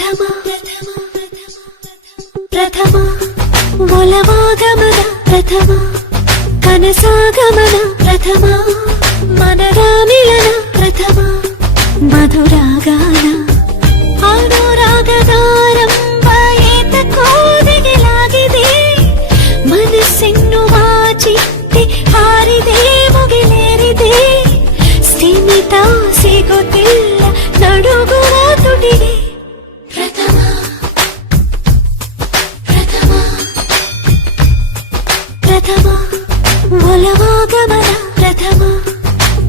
ಪ್ರಥಮ ಪ್ರಥಮ ಒಲವಾಗಮನ ಪ್ರಥಮ ಕನಸಾಗಮನ ಪ್ರಥಮ ಮನದ ಮಿಲನ ಪ್ರಥಮ ಮಧುರಾಗಾನ ಅನುರಾಗದಾರಂಭ ಏತಕ್ಕೋದೆಗೆಲಾಗಿದೆ ಮನಸ್ಸೆನ್ನುವ ಚಿಟ್ಟೆ ಹಾರಿದೆ ಮುಗಿಲೇರಿದೆ ಸ್ಥಿಮಿತ ಸಿಗುತ್ತಿಲ್ಲ ನಡುಗುವ ತುಟಿಗೆ ಪ್ರಥಮ ಪ್ರಥಮ ಪ್ರಥಮ ಒಲವಾಗಮನ ಪ್ರಥಮ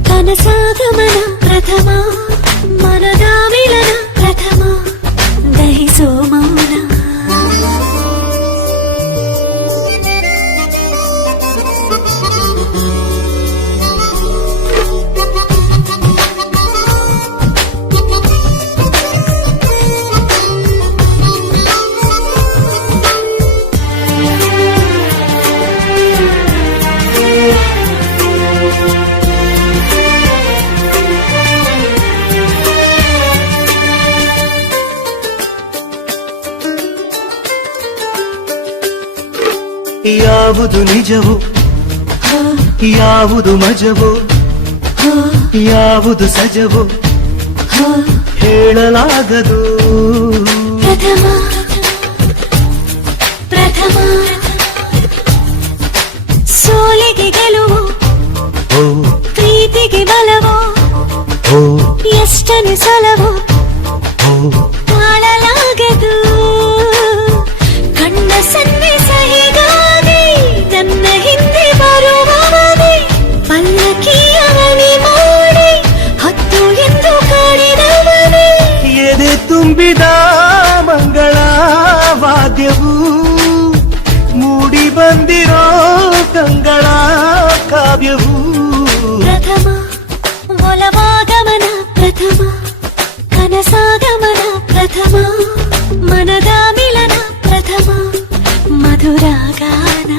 ಕನಸಾಗಮನ ಪ್ರಥಮ ಮನದ ಮಿಲನ ಪ್ರಥಮ ದಹಿಸೋ ಮೌನ ಯಾವುದು ನಿಜವೋ ಯಾವುದು ಮಜವೋ ಯಾವುದು ಸಜವೋ ಹೇಳಲಾಗದು ಪ್ರಥಮ ಪ್ರಥಮ ಸೋಲಿಗೆ ಗೆಲುವು ಪ್ರೀತಿಗೆ ಬಲವೋ ಎಷ್ಟನೆ ಸಲವೋ ತಾಳಲಾಗದು ಕಣ್ಣ ಸನ್ನಿಸ ಹೀಗಾಗಿ ನನ್ನ ಹಿಂದೆ ಬರುವವನೇ ಪಲ್ಲಕ್ಕಿಯವನಿ ಮಾಡಿ ಹತ್ತು ಎಂದು ಕಾಡಿದವನೇ ಎದೆ ತುಂಬಿದ ಮಂಗಳ ವಾದ್ಯವು ಮೂಡಿ ಬಂದಿರೋ ಕಂಗಳ ಕಾವ್ಯವು ಪ್ರಥಮ ಒಲವಾಗಮನ ಪ್ರಥಮ ಕನಸಾಗಮನ ಪ್ರಥಮ ಮನದ ಮಿಲನ ಪ್ರಥಮ ಮಧುರಾಗಾನ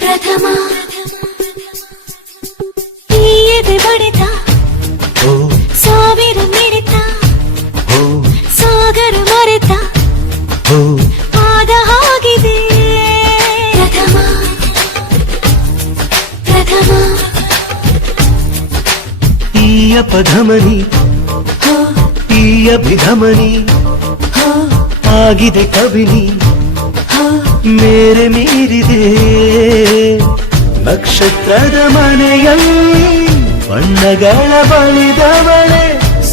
ಪ್ರಥಮ ಈ ಎದೆ ಬಡಿತ ಸಾವಿರ ಮಿಡಿತ ಸಾಗರ ಮರೆತ ಆದ ಹಾಗಿದೆ ಪ್ರಥಮ ಪ್ರಥಮ ಈ ಅಪಧಮನಿ ಈ ಅಭಿಧಮನಿ ಆಗಿದೆ ಕಬಿನಿ ಮೇರೆ ಮೀರಿದೆ ನಕ್ಷತ್ರದ ಮನೆಯಲ್ಲಿ ಬಣ್ಣಗಳ ಬಳಿದವಳೆ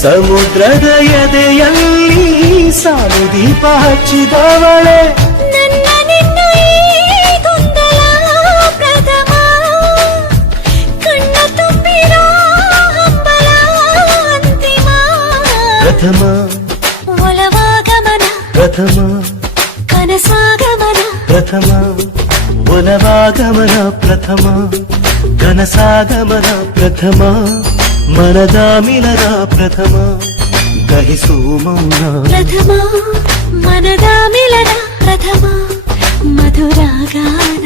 ಸಮುದ್ರದ ಎದೆಯಲ್ಲಿ ಸಾಲು ದೀಪ ಹಚ್ಚಿದವಳೆ ನನ್ನ ನಿನ್ನ ಈ ಗೊಂದಲ ಪ್ರಥಮ ಕಣ್ಣ ತುಂಬಿರೋ ಹಂಬಲ ಅಂತಿಮ ಪ್ರಥಮ ಒಲವಾಗಮನ ಪ್ರಥಮ ಕನಸಾಗಮನ ಪ್ರಥಮ ಒಲವಾಗಮನ ಪ್ರಥಮ ಕನಸಾಗಮನ ಪ್ರಥಮ ಮನದ ಮಿಲನ ಪ್ರಥಮ ದಹಿಸು ಮೌನ ಪ್ರಥಮ ಮನದ ಮಿಲನ ಪ್ರಥಮ ಮಧುರಾಗಾನ